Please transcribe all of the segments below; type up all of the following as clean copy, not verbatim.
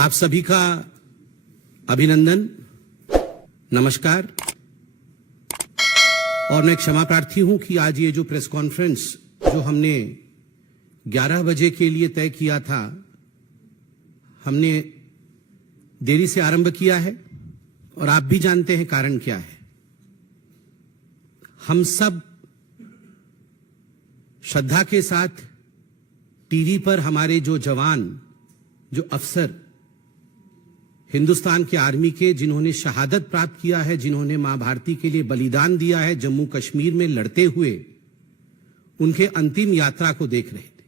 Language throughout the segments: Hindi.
आप सभी का अभिनंदन, नमस्कार। और मैं क्षमा प्रार्थी हूं कि आज ये जो प्रेस कॉन्फ्रेंस जो हमने 11 बजे के लिए तय किया था, हमने देरी से आरंभ किया है और आप भी जानते हैं कारण क्या है। हम सब श्रद्धा के साथ टीवी पर हमारे जो जवान, जो अफसर हिंदुस्तान के आर्मी के, जिन्होंने शहादत प्राप्त किया है, जिन्होंने मां भारती के लिए बलिदान दिया है जम्मू कश्मीर में लड़ते हुए, उनके अंतिम यात्रा को देख रहे थे।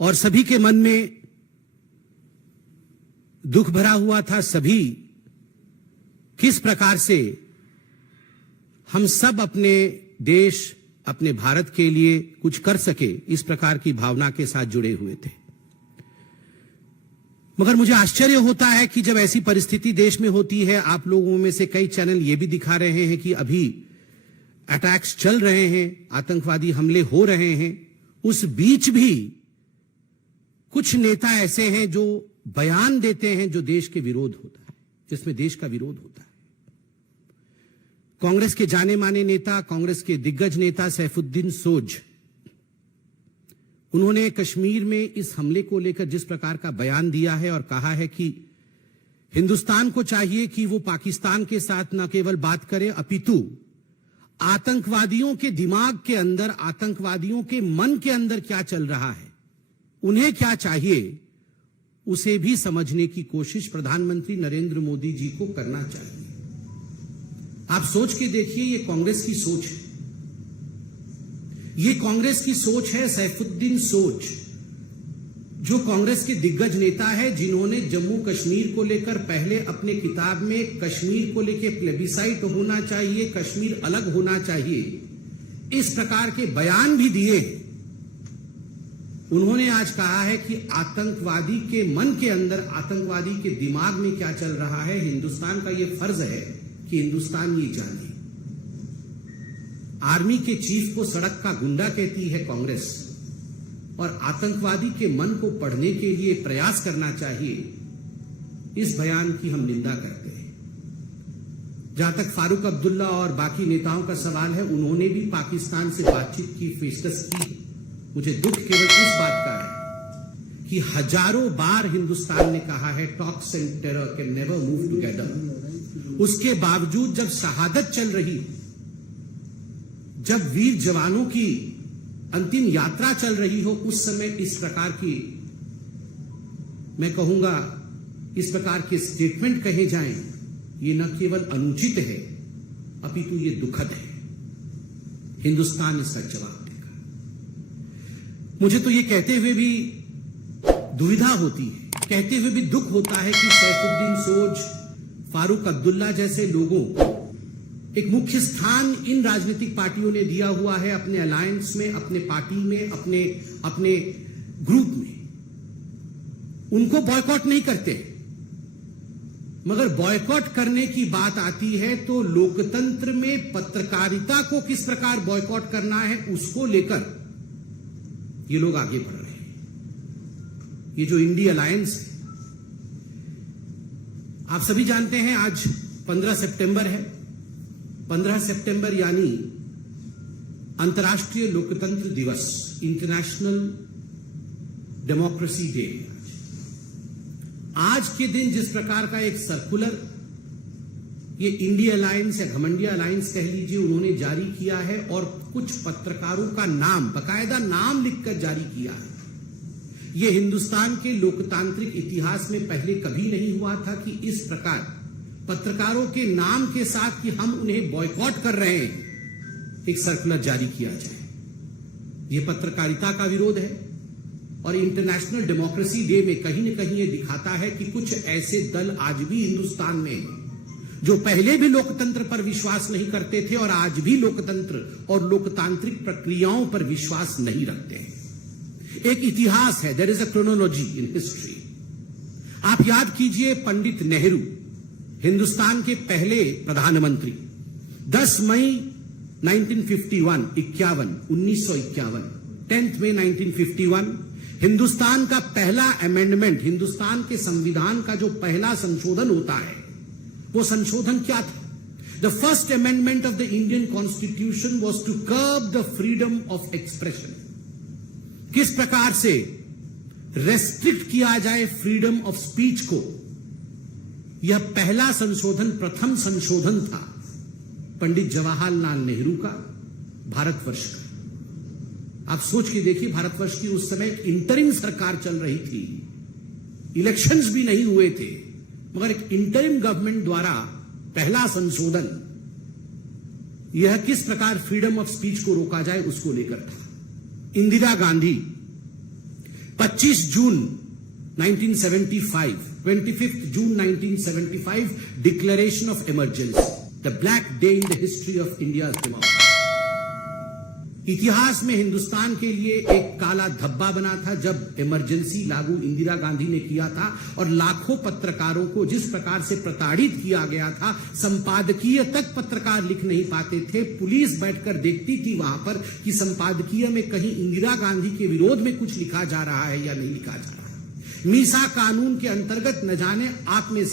और सभी के मन में दुख भरा हुआ था। सभी किस प्रकार से हम सब अपने देश, अपने भारत के लिए कुछ कर सके, इस प्रकार की भावना के साथ जुड़े हुए थे। मगर मुझे आश्चर्य होता है कि जब ऐसी परिस्थिति देश में होती है, आप लोगों में से कई चैनल ये भी दिखा रहे हैं कि अभी अटैक्स चल रहे हैं, आतंकवादी हमले हो रहे हैं, उस बीच भी कुछ नेता ऐसे हैं जो बयान देते हैं जो देश के विरोध होता है, जिसमें देश का विरोध होता है। कांग्रेस के जाने माने नेता, कांग्रेस के दिग्गज नेता सैफुद्दीन सोज, उन्होंने कश्मीर में इस हमले को लेकर जिस प्रकार का बयान दिया है और कहा है कि हिंदुस्तान को चाहिए कि वो पाकिस्तान के साथ न केवल बात करे, अपितु आतंकवादियों के दिमाग के अंदर, आतंकवादियों के मन के अंदर क्या चल रहा है, उन्हें क्या चाहिए, उसे भी समझने की कोशिश प्रधानमंत्री नरेंद्र मोदी जी को करना चाहिए। आप सोच के देखिए, ये कांग्रेस की सोच है, ये कांग्रेस की सोच है। सैफुद्दीन सोज जो कांग्रेस के दिग्गज नेता है, जिन्होंने जम्मू कश्मीर को लेकर पहले अपने किताब में कश्मीर को लेकर प्लेबिसाइट होना चाहिए, कश्मीर अलग होना चाहिए, इस प्रकार के बयान भी दिए। उन्होंने आज कहा है कि आतंकवादी के मन के अंदर, आतंकवादी के दिमाग में क्या चल रहा है, हिंदुस्तान का यह फर्ज है कि हिंदुस्तान ये जाने। आर्मी के चीफ को सड़क का गुंडा कहती है कांग्रेस, और आतंकवादी के मन को पढ़ने के लिए प्रयास करना चाहिए, इस बयान की हम निंदा करते हैं। जहां तक फारूक अब्दुल्ला और बाकी नेताओं का सवाल है, उन्होंने भी पाकिस्तान से बातचीत की, पेशकश की। मुझे दुख केवल इस बात का है कि हजारों बार हिंदुस्तान ने कहा है talks and terror can never move together. उसके बावजूद जब शहादत चल रही, जब वीर जवानों की अंतिम यात्रा चल रही हो, उस समय इस प्रकार की, मैं कहूंगा, इस प्रकार के स्टेटमेंट कहे जाएं, ये न केवल अनुचित है, अपितु ये दुखद है। हिंदुस्तान इसका जवाब देगा। मुझे तो ये कहते हुए भी दुविधा होती है, कहते हुए भी दुख होता है कि सैफुद्दीन सोज, फारूक अब्दुल्ला जैसे लोगों को एक मुख्य स्थान इन राजनीतिक पार्टियों ने दिया हुआ है, अपने अलायंस में, अपने पार्टी में, अपने ग्रुप में। उनको बॉयकॉट नहीं करते, मगर बॉयकॉट करने की बात आती है तो लोकतंत्र में पत्रकारिता को किस प्रकार बॉयकॉट करना है, उसको लेकर ये लोग आगे बढ़ रहे हैं। ये जो इंडी अलायंस है, आप सभी जानते हैं आज 15 सितंबर है। 15 सितंबर यानी अंतर्राष्ट्रीय लोकतंत्र दिवस, इंटरनेशनल डेमोक्रेसी डे। आज के दिन जिस प्रकार का एक सर्कुलर ये इंडिया अलायंस या घमंडिया अलायंस कह लीजिए, उन्होंने जारी किया है, और कुछ पत्रकारों का नाम, बकायदा नाम लिखकर जारी किया है। यह हिंदुस्तान के लोकतांत्रिक इतिहास में पहले कभी नहीं हुआ था कि इस प्रकार पत्रकारों के नाम के साथ कि हम उन्हें बॉयकॉट कर रहे हैं, एक सर्कुलर जारी किया जाए। यह पत्रकारिता का विरोध है, और इंटरनेशनल डेमोक्रेसी डे में कहीं न कहीं यह दिखाता है कि कुछ ऐसे दल आज भी हिंदुस्तान में हैं, जो पहले भी लोकतंत्र पर विश्वास नहीं करते थे और आज भी लोकतंत्र और लोकतांत्रिक प्रक्रियाओं पर विश्वास नहीं रखते हैं। एक इतिहास है, there is a chronology in history. आप याद कीजिए, पंडित नेहरू, हिंदुस्तान के पहले प्रधानमंत्री, 10 मई 1951, 1951, 10 मई 1951, हिंदुस्तान का पहला अमेंडमेंट, हिंदुस्तान के संविधान का जो पहला संशोधन होता है, वो संशोधन क्या था? The first amendment of the Indian constitution was to curb the freedom of expression. किस प्रकार से रेस्ट्रिक्ट किया जाए फ्रीडम ऑफ स्पीच को, यह पहला संशोधन, प्रथम संशोधन था पंडित जवाहरलाल नेहरू का, भारतवर्ष का। आप सोच के देखिए, भारतवर्ष की उस समय एक इंटरिम सरकार चल रही थी, इलेक्शंस भी नहीं हुए थे, मगर एक इंटरिम गवर्नमेंट द्वारा पहला संशोधन, यह किस प्रकार फ्रीडम ऑफ स्पीच को रोका जाए उसको लेकर था। इंदिरा गांधी 25 जून 1975, 25 जून 1975, declaration of emergency, the black day in the history of India democracy. इतिहास में हिंदुस्तान के लिए एक काला धब्बा बना था जब इमरजेंसी लागू इंदिरा गांधी ने किया था, और लाखों पत्रकारों को जिस प्रकार से प्रताड़ित किया गया था, संपादकीय तक पत्रकार लिख नहीं पाते थे। पुलिस बैठकर देखती थी वहां पर कि संपादकीय में कहीं इंदिरा गांधी के विरोध में कुछ लिखा जा रहा है या नहीं लिखा जा रहा है। मीसा कानून के अंतर्गत न जाने आप में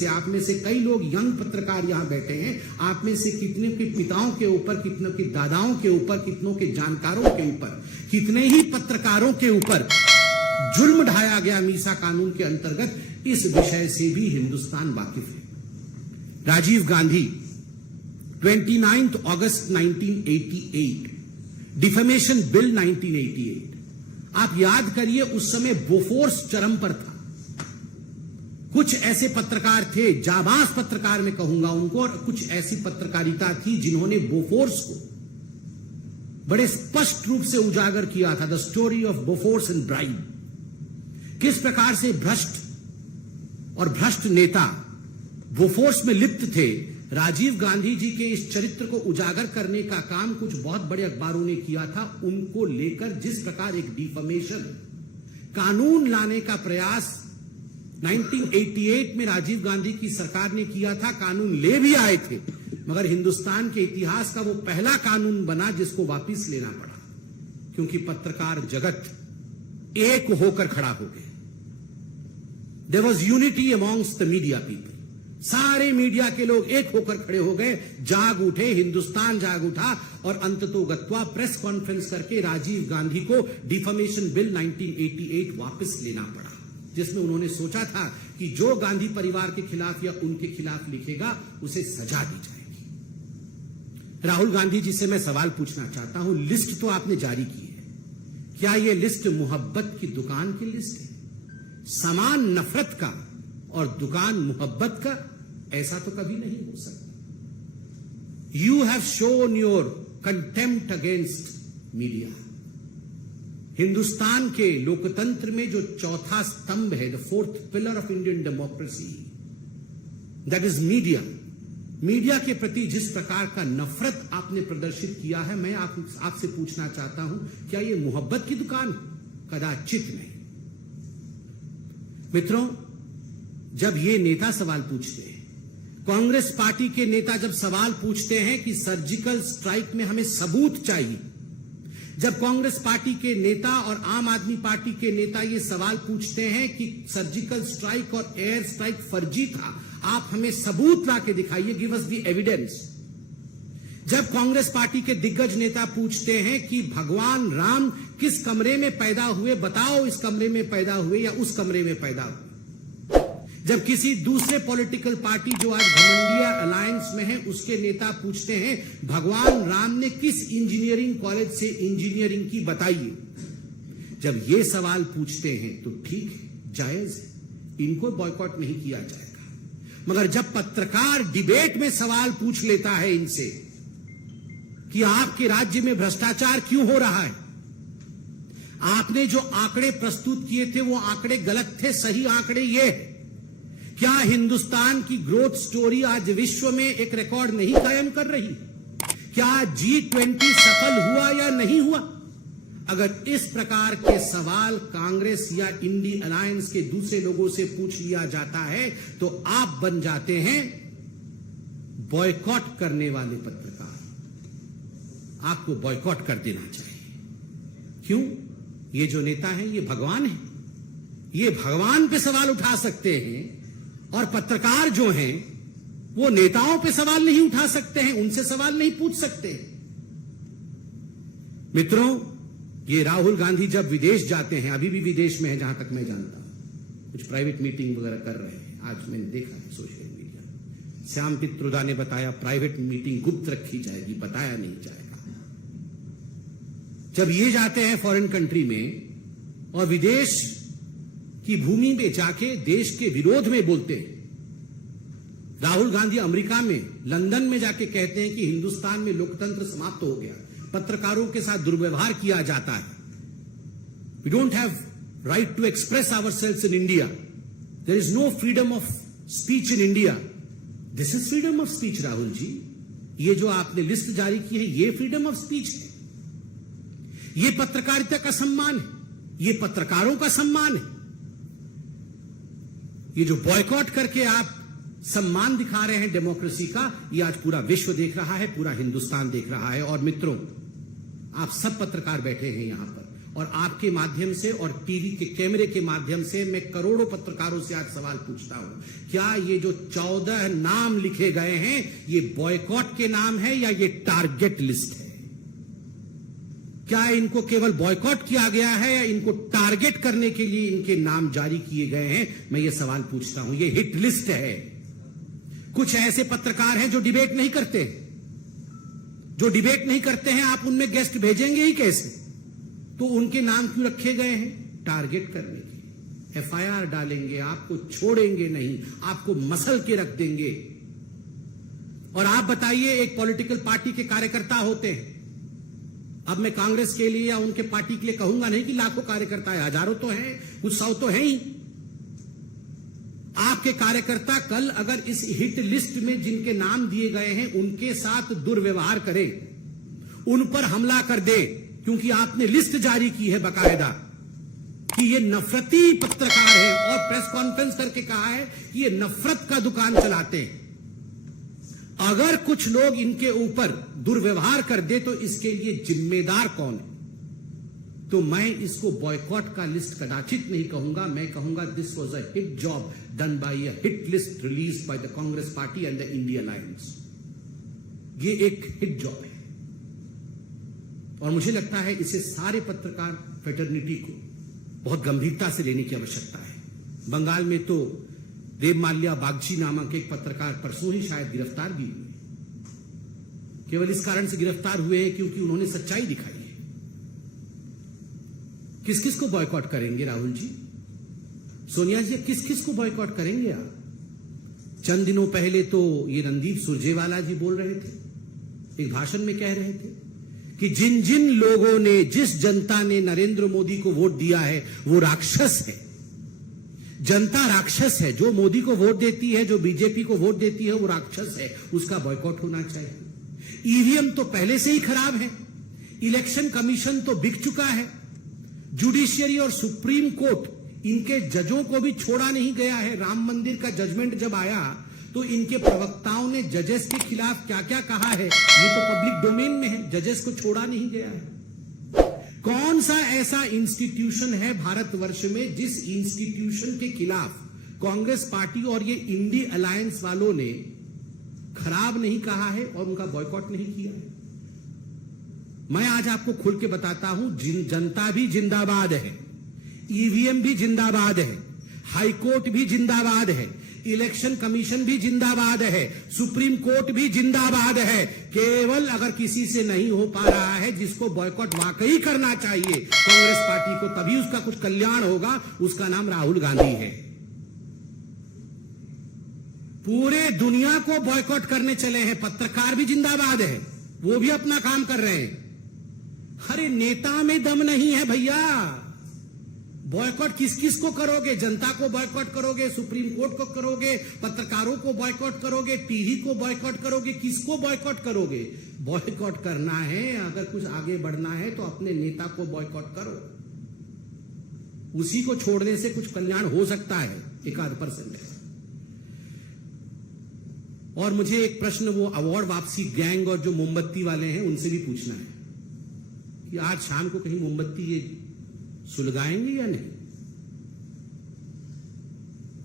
से कई लोग यंग पत्रकार यहां बैठे हैं, आप में से कितने के पिताओं के ऊपर, कितनों के दादाओं के ऊपर, कितनों के जानकारों के ऊपर, कितने ही पत्रकारों के ऊपर जुल्म ढाया गया मीसा कानून के अंतर्गत। इस विषय से भी हिंदुस्तान वाकिफ है। राजीव गांधी 29 अगस्त 1988, डिफेमेशन बिल 1988, आप याद करिए उस समय बोफोर्स चरम पर था। कुछ ऐसे पत्रकार थे, जाबाज पत्रकार मैं कहूंगा उनको, और कुछ ऐसी पत्रकारिता थी जिन्होंने बोफोर्स को बड़े स्पष्ट रूप से उजागर किया था। The story of Bofors and bribe, किस प्रकार से भ्रष्ट और भ्रष्ट नेता बोफोर्स में लिप्त थे। राजीव गांधी जी के इस चरित्र को उजागर करने का काम कुछ बहुत बड़े अखबारों ने किया था। उनको लेकर जिस प्रकार एक डिफेमेशन कानून लाने का प्रयास 1988 में राजीव गांधी की सरकार ने किया था, कानून ले भी आए थे, मगर हिंदुस्तान के इतिहास का वो पहला कानून बना जिसको वापस लेना पड़ा, क्योंकि पत्रकार जगत एक होकर खड़ा हो गए। There was unity amongst the media people, सारे मीडिया के लोग एक होकर खड़े हो गए, जाग उठे, हिंदुस्तान जाग उठा, और अंततोगत्वा प्रेस कॉन्फ्रेंस करके राजीव गांधी को डिफेमेशन बिल 1988 वापस लेना पड़ा, जिसमें उन्होंने सोचा था कि जो गांधी परिवार के खिलाफ या उनके खिलाफ लिखेगा उसे सजा दी जाएगी। राहुल गांधी जी से मैं सवाल पूछना चाहता हूं, लिस्ट तो आपने जारी की है, क्या यह लिस्ट मोहब्बत की दुकान की लिस्ट है? सामान नफरत का और दुकान मोहब्बत का, ऐसा तो कभी नहीं हो सकता। You have shown your contempt against media. Hindustan के लोकतंत्र में जो चौथा स्तंभ है, the fourth pillar of Indian democracy, that is media. Media के प्रति जिस प्रकार का नफरत आपने प्रदर्शित किया है, मैं आपसे पूछना चाहता हूं, क्या यह मोहब्बत की दुकान? कदाचित नहीं। मित्रों, जब ये नेता सवाल पूछते हैं, कांग्रेस पार्टी के नेता जब सवाल पूछते हैं कि सर्जिकल स्ट्राइक में हमें सबूत चाहिए, जब कांग्रेस पार्टी के नेता और आम आदमी पार्टी के नेता ये सवाल पूछते हैं कि सर्जिकल स्ट्राइक और एयर स्ट्राइक फर्जी था, आप हमें सबूत ला के दिखाइए, गिव अस द एविडेंस। जब कांग्रेस पार्टी के दिग्गज नेता पूछते हैं कि भगवान राम किस कमरे में पैदा हुए, बताओ इस कमरे में पैदा हुए या उस कमरे में पैदा हुए। जब किसी दूसरे पॉलिटिकल पार्टी जो आज घमंडिया अलायंस में है, उसके नेता पूछते हैं भगवान राम ने किस इंजीनियरिंग कॉलेज से इंजीनियरिंग की, बताइए। जब ये सवाल पूछते हैं तो ठीक है, जायज है, इनको बॉयकॉट नहीं किया जाएगा। मगर जब पत्रकार डिबेट में सवाल पूछ लेता है इनसे कि आपके राज्य में भ्रष्टाचार क्यों हो रहा है, आपने जो आंकड़े प्रस्तुत किए थे वो आंकड़े गलत थे, सही आंकड़े ये है, क्या हिंदुस्तान की ग्रोथ स्टोरी आज विश्व में एक रिकॉर्ड नहीं कायम कर रही? क्या G20 सफल हुआ या नहीं हुआ? अगर इस प्रकार के सवाल कांग्रेस या इंडी अलायंस के दूसरे लोगों से पूछ लिया जाता है तो आप बन जाते हैं बॉयकॉट करने वाले पत्रकार। आपको बॉयकॉट कर देना चाहिए। क्यों? ये जो नेता हैं ये भगवान हैं। ये भगवान पे सवाल उठा सकते हैं और पत्रकार जो हैं वो नेताओं पे सवाल नहीं उठा सकते हैं, उनसे सवाल नहीं पूछ सकते। मित्रों, ये राहुल गांधी जब विदेश जाते हैं, अभी भी विदेश में है जहां तक मैं जानता हूं, कुछ प्राइवेट मीटिंग वगैरह कर रहे हैं, आज मैंने देखा है सोशल मीडिया। श्याम पित्रोदा ने बताया प्राइवेट मीटिंग गुप्त रखी जाएगी, बताया नहीं जाएगा। जब ये जाते हैं फॉरेन कंट्री में और विदेश की भूमि में जाके देश के विरोध में बोलते हैं, राहुल गांधी अमेरिका में लंदन में जाके कहते हैं कि हिंदुस्तान में लोकतंत्र समाप्त हो गया, पत्रकारों के साथ दुर्व्यवहार किया जाता है, we don't have right to express ourselves in India, there is no freedom of speech in India. This is freedom of speech Rahul ji. ये जो आपने लिस्ट जारी की है ये फ्रीडम ऑफ स्पीच है, ये पत्रकारिता का सम्मान है, ये पत्रकारों का सम्मान है। ये जो बॉयकॉट करके आप सम्मान दिखा रहे हैं डेमोक्रेसी का, ये आज पूरा विश्व देख रहा है, पूरा हिंदुस्तान देख रहा है। और मित्रों, आप सब पत्रकार बैठे हैं यहां पर, और आपके माध्यम से और टीवी के कैमरे के माध्यम से मैं करोड़ों पत्रकारों से आज सवाल पूछता हूं, क्या ये जो 14 नाम लिखे गए हैं ये बॉयकॉट के नाम है या ये टारगेट लिस्ट है? क्या इनको केवल बॉयकॉट किया गया है या इनको टारगेट करने के लिए इनके नाम जारी किए गए हैं? मैं ये सवाल पूछता हूं। ये हिट लिस्ट है। कुछ ऐसे पत्रकार हैं जो डिबेट नहीं करते, जो डिबेट नहीं करते हैं, आप उनमें गेस्ट भेजेंगे ही कैसे? तो उनके नाम क्यों रखे गए हैं? टारगेट करने के। एफआईआर डालेंगे, आपको छोड़ेंगे नहीं, आपको मसल के रख देंगे। और आप बताइए, एक पॉलिटिकल पार्टी के कार्यकर्ता होते हैं, अब मैं कांग्रेस के लिए या उनके पार्टी के लिए कहूंगा नहीं कि लाखों कार्यकर्ता है, हजारों तो हैं, कुछ सौ तो हैं ही। आपके कार्यकर्ता कल अगर इस हिट लिस्ट में जिनके नाम दिए गए हैं उनके साथ दुर्व्यवहार करें, उन पर हमला कर दे, क्योंकि आपने लिस्ट जारी की है बकायदा कि ये नफरती पत्रकार है, और प्रेस कॉन्फ्रेंस करके कहा है कि ये नफरत का दुकान चलाते हैं। अगर कुछ लोग इनके ऊपर दुर्व्यवहार कर दे तो इसके लिए जिम्मेदार कौन है? तो मैं इसको बॉयकॉट का लिस्ट कदाचित नहीं कहूंगा, मैं कहूंगा this was a hit job done by a hit list release by the Congress party and the Indian alliance. ये एक हिट जॉब है और मुझे लगता है इसे सारे पत्रकार फ्रेटर्निटी को बहुत गंभीरता से लेने की आवश्यकता है। बंगाल में तो देव माल्या बागची नामक एक पत्रकार परसों ही शायद गिरफ्तार भी हुए, केवल इस कारण से गिरफ्तार हुए हैं क्योंकि उन्होंने सच्चाई दिखाई है। किस किस को बॉयकॉट करेंगे राहुल जी, सोनिया जी, किस किस को बॉयकॉट करेंगे आप? चंद दिनों पहले तो ये रणदीप सुरजेवाला जी बोल रहे थे, एक भाषण में कह रहे थे कि जिन जिन लोगों ने, जिस जनता ने नरेंद्र मोदी को वोट दिया है वो राक्षस है। जनता राक्षस है, जो मोदी को वोट देती है, जो बीजेपी को वोट देती है वो राक्षस है, उसका बॉयकॉट होना चाहिए। ईवीएम तो पहले से ही खराब है, इलेक्शन कमीशन तो बिक चुका है, जुडिशियरी और सुप्रीम कोर्ट इनके जजों को भी छोड़ा नहीं गया है। राम मंदिर का जजमेंट जब आया तो इनके प्रवक्ताओं ने जजेस के खिलाफ क्या क्या कहा है, ये तो पब्लिक डोमेन में है, जजेस को छोड़ा नहीं गया है। कौन सा ऐसा इंस्टीट्यूशन है भारतवर्ष में जिस इंस्टीट्यूशन के खिलाफ कांग्रेस पार्टी और ये इंडी अलायंस वालों ने खराब नहीं कहा है और उनका बॉयकॉट नहीं किया है? मैं आज आपको खुल के बताता हूं, जनता भी जिंदाबाद है, ईवीएम भी जिंदाबाद है, हाईकोर्ट भी जिंदाबाद है, इलेक्शन कमीशन भी जिंदाबाद है, सुप्रीम कोर्ट भी जिंदाबाद है। केवल अगर किसी से नहीं हो पा रहा है जिसको बॉयकॉट वाकई करना चाहिए कांग्रेस पार्टी को, तभी उसका कुछ कल्याण होगा, उसका नाम राहुल गांधी है। पूरे दुनिया को बॉयकॉट करने चले हैं, पत्रकार भी जिंदाबाद है, वो भी अपना काम कर रहे हैं। अरे नेता में दम नहीं है भैया, बॉयकॉट किस किस को करोगे? जनता को बॉयकॉट करोगे, सुप्रीम कोर्ट को करोगे, पत्रकारों को बॉयकॉट करोगे, टीवी को बॉयकॉट करोगे, किसको बॉयकॉट करोगे? बॉयकॉट करना है, अगर कुछ आगे बढ़ना है तो अपने नेता को बॉयकॉट करो, उसी को छोड़ने से कुछ कल्याण हो सकता है, 1% है। और मुझे एक प्रश्न वो अवार्ड वापसी गैंग और जो मोमबत्ती वाले हैं उनसे भी पूछना है कि आज शाम को कहीं मोमबत्ती ये सुलगाएंगे या नहीं?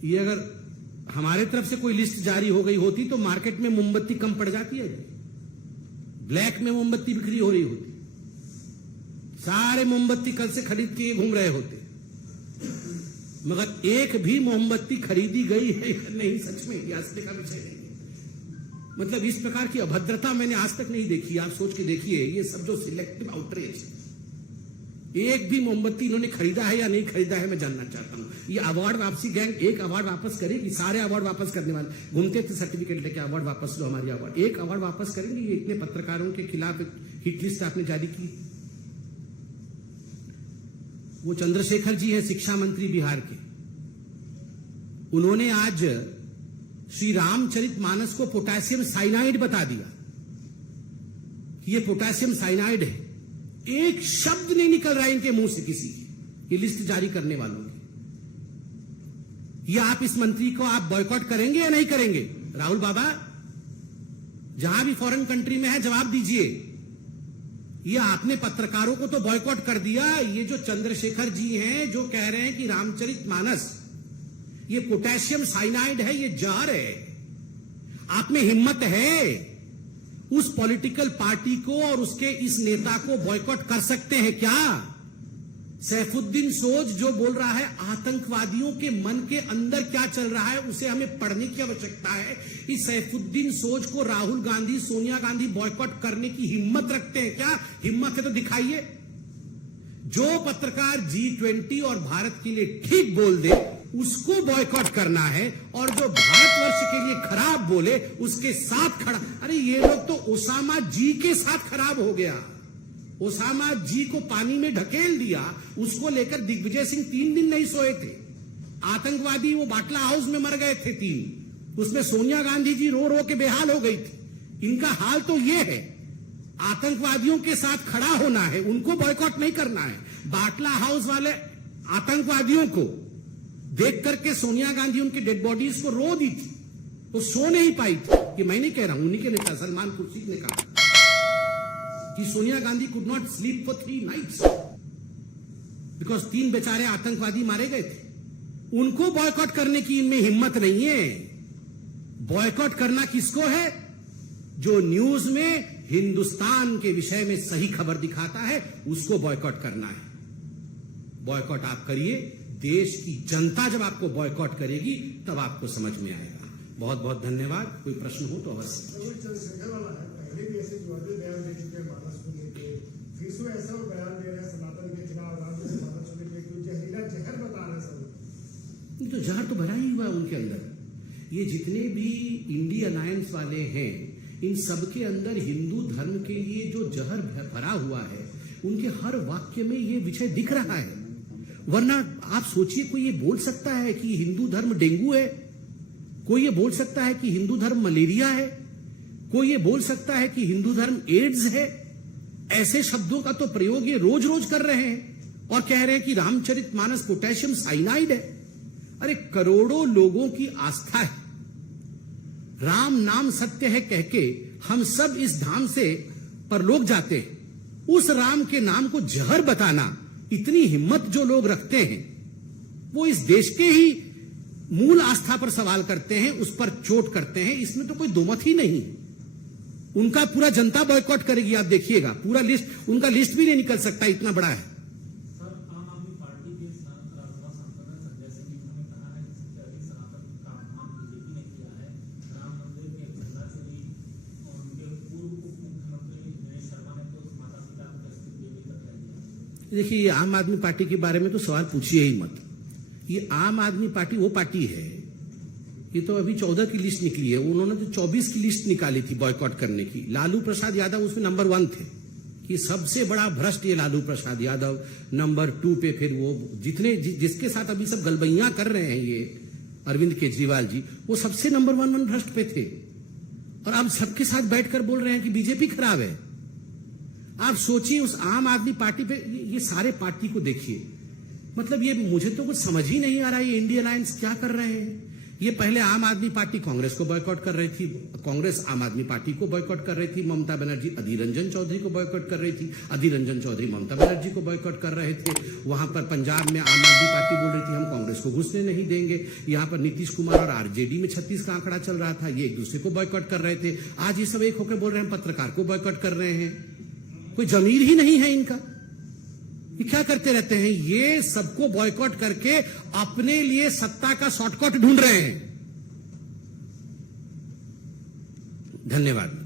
ये अगर हमारे तरफ से कोई लिस्ट जारी हो गई होती तो मार्केट में मोमबत्ती कम पड़ जाती है, ब्लैक में मोमबत्ती बिक्री हो रही होती, सारे मोमबत्ती कल से खरीद के घूम रहे होते, मगर एक भी मोमबत्ती खरीदी गई है नहीं, सच में यह हंसने का विषय नहीं है। मतलब इस प्रकार की अभद्रता मैंने आज तक नहीं देखी। आप सोच के देखिए, ये सब जो सिलेक्टिव आउटरीच, एक भी मोमबत्ती इन्होंने खरीदा है या नहीं खरीदा है मैं जानना चाहता हूं। ये अवार्ड वापसी गैंग एक अवार्ड वापस करेगी, सारे अवार्ड वापस करने वाले घूमते थे सर्टिफिकेट लेके, अवार्ड वापस लो, हमारी अवार्ड, एक अवार्ड वापस करेंगे। ये इतने पत्रकारों के खिलाफ हिट लिस्ट आपने जारी की। वो चंद्रशेखर जी है शिक्षा मंत्री बिहार के, उन्होंने आज श्री रामचरितमानस को पोटेशियम साइनाइड बता दिया कि ये पोटेशियम साइनाइड है। एक शब्द नहीं निकल रहा है इनके मुंह से किसी, ये लिस्ट जारी करने वालों की। ये आप इस मंत्री को आप बॉयकॉट करेंगे या नहीं करेंगे? राहुल बाबा, जहां भी फॉरेन कंट्री में है जवाब दीजिए। ये आपने पत्रकारों को तो बॉयकॉट कर दिया। ये जो चंद्रशेखर जी हैं जो कह रहे हैं कि रामचरितमानस ये पोटेशियम साइनाइड है, ये जहर है, आप में हिम्मत है उस पॉलिटिकल पार्टी को और उसके इस नेता को बॉयकॉट कर सकते हैं क्या? सैफुद्दीन सोज जो बोल रहा है आतंकवादियों के मन के अंदर क्या चल रहा है उसे हमें पढ़ने की आवश्यकता है। इस सैफुद्दीन सोज को राहुल गांधी, सोनिया गांधी बॉयकॉट करने की हिम्मत रखते हैं क्या? हिम्मत है तो दिखाइए। जो पत्रकार G20 और भारत के लिए ठीक बोल दे उसको बॉयकॉट करना है, और जो भारतवर्ष के लिए खराब बोले उसके साथ खड़ा। अरे ये लोग तो ओसामा जी के साथ खराब हो गया। ओसामा जी को पानी में ढकेल दिया, उसको लेकर दिग्विजय सिंह 3 दिन नहीं सोए थे। आतंकवादी वो बाटला हाउस में मर गए थे 3, उसमें सोनिया गांधी जी रो रो के बेहाल हो गई थी। इनका हाल तो ये है, आतंकवादियों के साथ खड़ा होना है, उनको बॉयकॉट नहीं करना है। बाटला हाउस वाले आतंकवादियों को देख करके सोनिया गांधी उनकी डेड बॉडीज को रो दी थी, वो सो नहीं पाई थी। कि मैं नहीं कह रहा हूं, उन्हीं के नेता सलमान खुर्शीद ने कहा कि Sonia Gandhi could not sleep for 3 nights because 3 बेचारे आतंकवादी मारे गए थे। उनको बॉयकॉट करने की इनमें हिम्मत नहीं है। बॉयकॉट करना किसको है? जो न्यूज में हिंदुस्तान के विषय में सही खबर दिखाता है, उसको बॉयकॉट करना है। बॉयकॉट आप करिए, देश की जनता जब आपको बॉयकॉट करेगी तब आपको समझ में आएगा। बहुत बहुत धन्यवाद। कोई प्रश्न हो तो अवश्य। पहले भी ऐसे विवादित बयान दे चुके हैं मानस को लेकर, फिर से ऐसा वो बयान दे रहे हैं सनातन के खिलाफ, मानस को लेकर जहरीला जहर बता रहे हैं सब। तो जहर तो भरा ही हुआ उनके अंदर। ये जितने भी इंडी अलायंस वाले हैं, इन सबके अंदर हिंदू धर्म के लिए जो जहर भरा हुआ है, उनके हर वाक्य में ये विषय दिख रहा है। वरना आप सोचिए, कोई ये बोल सकता है कि हिंदू धर्म डेंगू है? कोई ये बोल सकता है कि हिंदू धर्म मलेरिया है? कोई ये बोल सकता है कि हिंदू धर्म एड्स है? ऐसे शब्दों का तो प्रयोग ये रोज रोज कर रहे हैं और कह रहे हैं कि रामचरितमानस पोटेशियम साइनाइड है। अरे करोड़ों लोगों की आस्था है, राम नाम सत्य है कह के हम सब इस धाम से परलोक जाते हैं। उस राम के नाम को जहर बताना, इतनी हिम्मत जो लोग रखते हैं, वो इस देश के ही मूल आस्था पर सवाल करते हैं, उस पर चोट करते हैं। इसमें तो कोई दोमत ही नहीं। उनका पूरा जनता बॉयकॉट करेगी, आप देखिएगा। पूरा लिस्ट, उनका लिस्ट भी नहीं निकल सकता, इतना बड़ा है। सर, आम आदमी पार्टी के राज्यसभा सांसद संजय सिंह जी ने कहा है कि सबसे अधिक सनातन का अपमान बीजेपी ने किया है। राम मंदिर के झंडा चोरी और उनके पूर्व उप मुख्यमंत्री दिनेश शर्मा ने तो माता पिता को अस्तित्व देने तक कह दिया। देखिए, ये आम आदमी पार्टी के बारे में तो सवाल पूछिए ही मत। ये आम आदमी पार्टी वो पार्टी है, ये तो अभी 14 की लिस्ट निकली है, उन्होंने तो 24 की लिस्ट निकाली थी बॉयकॉट करने की। लालू प्रसाद यादव उसमें नंबर 1 थे कि सबसे बड़ा भ्रष्ट ये लालू प्रसाद यादव। नंबर 2 पे फिर वो जिसके साथ अभी सब गलबैयां कर रहे हैं ये अरविंद केजरीवाल जी, वो सबसे नंबर 1 भ्रष्ट पे थे। और अब सबके साथ बैठकर बोल रहे हैं कि बीजेपी खराब है। आप सोचिए, उस आम आदमी पार्टी पे ये सारे पार्टी को देखिए। मतलब ये मुझे तो कुछ समझ ही नहीं आ रहा है, ये इंडिया अलायंस क्या कर रहे हैं। ये पहले आम आदमी पार्टी कांग्रेस को बॉयकॉट कर रही थी, कांग्रेस आम आदमी पार्टी को बॉयकॉट कर रही थी, ममता बनर्जी अधीर रंजन चौधरी को बॉयकॉट कर रही थी, अधीर रंजन चौधरी ममता बनर्जी को बॉयकॉट कर रहे थे। वहां पर पंजाब में आम आदमी पार्टी बोल रही थी हम कांग्रेस को घुसने नहीं देंगे। यहां पर नीतीश कुमार और आरजेडी में 36 का आंकड़ा चल रहा था, ये एक दूसरे को बॉयकॉट कर रहे थे। आज ये सब एक होकर बोल रहे हैं पत्रकार को बॉयकॉट कर रहे हैं। कोई जमीर ही नहीं है इनका, ये क्या करते रहते हैं? ये सबको बॉयकॉट करके अपने लिए सत्ता का शॉर्टकट ढूंढ रहे हैं। धन्यवाद।